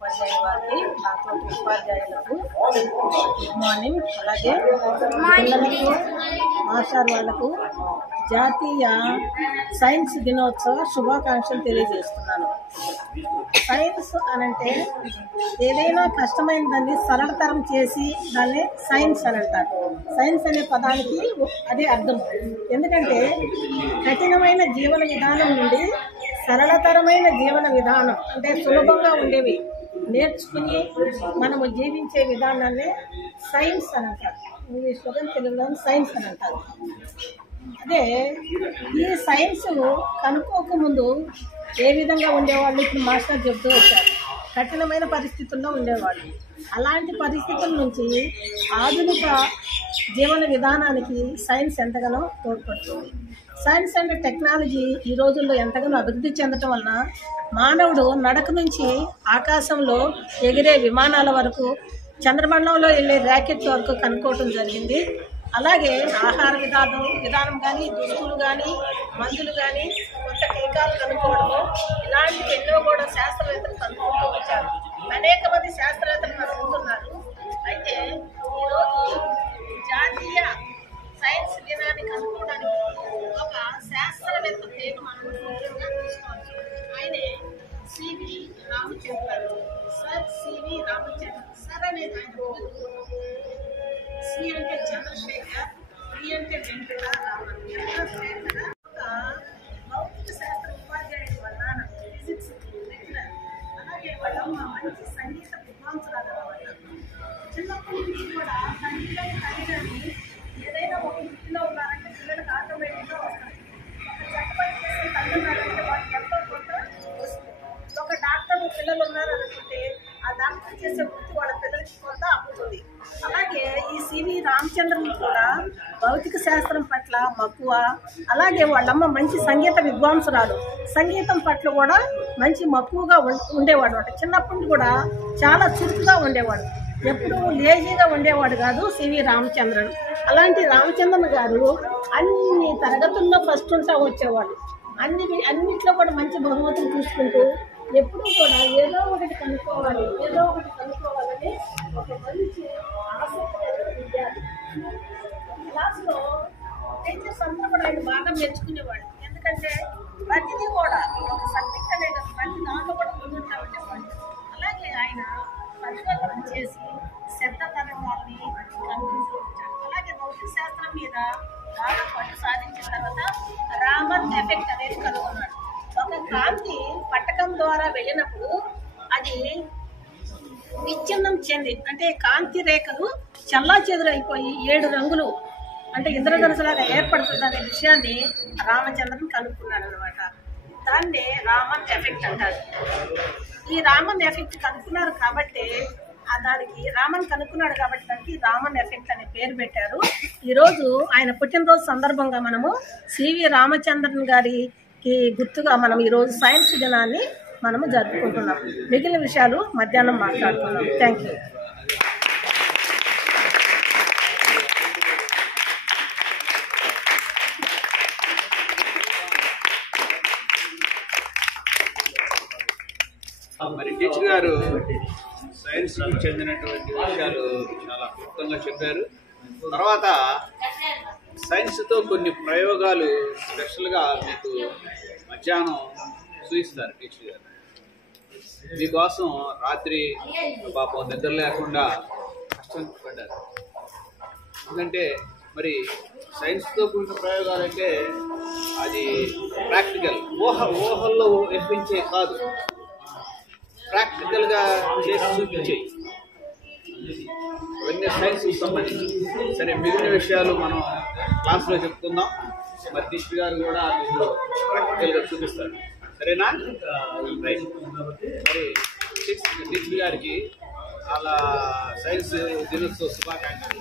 ఉపాధ్యాయుల వారికి నాతో ఉపాధ్యాయులకు గుడ్ మార్నింగ్. అలాగే పిల్లలకు మాస్టర్ వాళ్లకు జాతీయ సైన్స్ దినోత్సవ శుభాకాంక్షలు తెలియజేస్తున్నాను. సైన్స్ అనంటే ఏదైనా కష్టమైన దాన్ని సరళతరం చేసి దాన్ని సైన్స్ అని అంటారు. సైన్స్ అనే పదానికి అదే అర్థం. ఎందుకంటే కఠినమైన జీవన విధానం నుండి సరళతరమైన జీవన విధానం అంటే సులభంగా ఉండేవి నేర్చుకుని మనము జీవించే విధానాన్ని సైన్స్ అని అంటారు. ఇంగ్లీష్లో తెలుగులో సైన్స్ అని అంటారు. అదే ఈ సైన్స్ కనుక్కోకముందు ఏ విధంగా ఉండేవాళ్ళు ఇప్పుడు మాస్టర్ చెబుతూ వచ్చారు. కఠినమైన పరిస్థితుల్లో ఉండేవాళ్ళు. అలాంటి పరిస్థితుల నుంచి ఆధునిక జీవన విధానానికి సైన్స్ ఎంతగానో తోడ్పడుతుంది. సైన్స్ అండ్ టెక్నాలజీ ఈ రోజుల్లో ఎంతగానో అభివృద్ధి చెందటం వలన మానవుడు నడక నుంచి ఆకాశంలో ఎగిరే విమానాల వరకు చంద్రమండలంలో వెళ్ళే ర్యాకెట్ వరకు కనుక్కోవటం జరిగింది. అలాగే ఆహార విధానం కానీ దుస్తులు కానీ మందులు కానీ కొత్త టీకాలు కనుక్కోవడము ఇలాంటి ఎన్నో కూడా శాస్త్రవేత్తలు కనుక్కుంటూ వచ్చారు. అనేక మంది శాస్త్రవేత్తలు కనుక్కుంటున్నారు. అయితే ఈరోజు జాతీయ సైన్స్ దినాన్ని కనుక్కోవడానికి ఒక శాస్త్రవేత్త పేరు మనం ముఖ్యంగా తీసుకోవచ్చు. ఆయనే CV Ramachandran. Sir CV Ramachandran. Sir అనేది ఆయన సి అంటే చంద్రశేఖర్, వి అంటే వెంకట రామన్. చంద్రశేఖర్ ఒక భౌతిక శాస్త్ర ఉపాధ్యాయుడు వల్ల ఫిజిక్స్ లెక్చరర్. అలాగే వాళ్ళమ్మ మంచి సంగీత విద్వాంసురాలు అన్నమాట. చిన్నప్పటి నుంచి కూడా సంగీతం కలిగని ఏదైనా ఒక వృత్తిలో ఉన్నారంటే పిల్లలకు ఆటోమేటిక్గా వస్తారు. ఒక చట్టపడి చేసి తల్లున్నారంటే వాళ్ళకి ఎంతో కొంత వస్తుంది. ఒక డాక్టర్ పిల్లలు ఉన్నారనుకుంటే ఆ డాక్టర్ చేసే వృత్తి వాళ్ళ పిల్లలకి కొంత అప్పుతుంది. అలాగే ఈ సివి రామచంద్రన్ కూడా భౌతిక శాస్త్రం పట్ల మక్కువ, అలాగే వాళ్ళమ్మ మంచి సంగీత విద్వాంసురాలు. సంగీతం పట్ల కూడా మంచి మక్కువగా ఉండేవాడు. అంటే చిన్నప్పటి కూడా చాలా చురుకుగా ఉండేవాడు. ఎప్పుడూ లేజీగా ఉండేవాడు కాదు సివి రామచంద్రన్. అలాంటి రామచంద్రన్ గారు అన్ని తరగతుల్లో ఫస్ట్ ఉంటా వచ్చేవాడు. అన్నిట్లో కూడా మంచి బహుమతులు తీసుకుంటూ ఎప్పుడూ కూడా ఏదో ఒకటి కనుక్కోవాలని ఒక మంచి ఆసక్తి విద్యార్థి. క్లాస్లో టీచర్స్ అందరూ కూడా ఆయన బాగా మెచ్చుకునేవాడు. ఎందుకంటే ప్రతిదీ కూడా ఒక సబ్జెక్ట్ అనే కదా ప్రతి దాంట్లో కూడా ముందుంటా ఉండేవాడు. అలాగే ఆయన పరిశోధన చేసి శబ్ద తరంగాల్ని కనుగొంటూ వచ్చాడు. అలాగే భౌతిక శాస్త్రం మీద బాగా పట్టు సాధించిన తర్వాత రామన్ ఎఫెక్ట్ అనేది కనుగొన్నాడు. ఒక కాంతి పట్టకం ద్వారా వెళ్ళినప్పుడు అది విచ్ఛిన్నం చెంది అంటే కాంతి రేఖలు చల్లా చెదురైపోయి 7 రంగులు అంటే ఇంద్రధనుసులాగా ఏర్పడుతుంది అనే విషయాన్ని రామచంద్రన్ కనుక్కున్నాడు అనమాట. దాన్నే రామన్ ఎఫెక్ట్ అంటారు. ఈ రామన్ ఎఫెక్ట్ కనుక్కున్నారు కాబట్టి దానికి దానికి రామన్ ఎఫెక్ట్ అనే పేరు పెట్టారు. ఈరోజు ఆయన పుట్టినరోజు సందర్భంగా మనము సివి రామచంద్రన్ గారికి గుర్తుగా మనం ఈరోజు సైన్స్ దినాన్ని మనము జరుపుకుంటున్నాం. మిగిలిన విషయాలు మధ్యాహ్నం మాట్లాడుతున్నాం. Thank you. మరి టీచర్ గారు సైన్స్ చెందినటువంటి విషయాలు చాలా క్లుప్తంగా చెప్పారు. తర్వాత సైన్స్తో కొన్ని ప్రయోగాలు స్పెషల్గా మీకు మధ్యాహ్నం చూపిస్తారు టీచర్ గారు. మీకోసం రాత్రి పాపం నిద్ర లేకుండా కష్టం పడ్డారు. ఎందుకంటే మరి సైన్స్తో కూడిన ప్రయోగాలు అంటే అది ప్రాక్టికల్ ఊహల్లో ఎఫించే కాదు, ప్రాక్టికల్గా చేసి చూపించేయి. అవన్నీ సైన్స్కి సంబంధించి. సరే, మిగిలిన విషయాలు మనం క్లాస్లో చెప్పుకుందాం. మరి టీచర్ గారు కూడా మీకు ప్రాక్టికల్గా చూపిస్తారు. సరేనా? రైట్. మరి టీచర్ గారికి అలా సైన్స్ దినోత్సవ శుభాకాంక్షలు.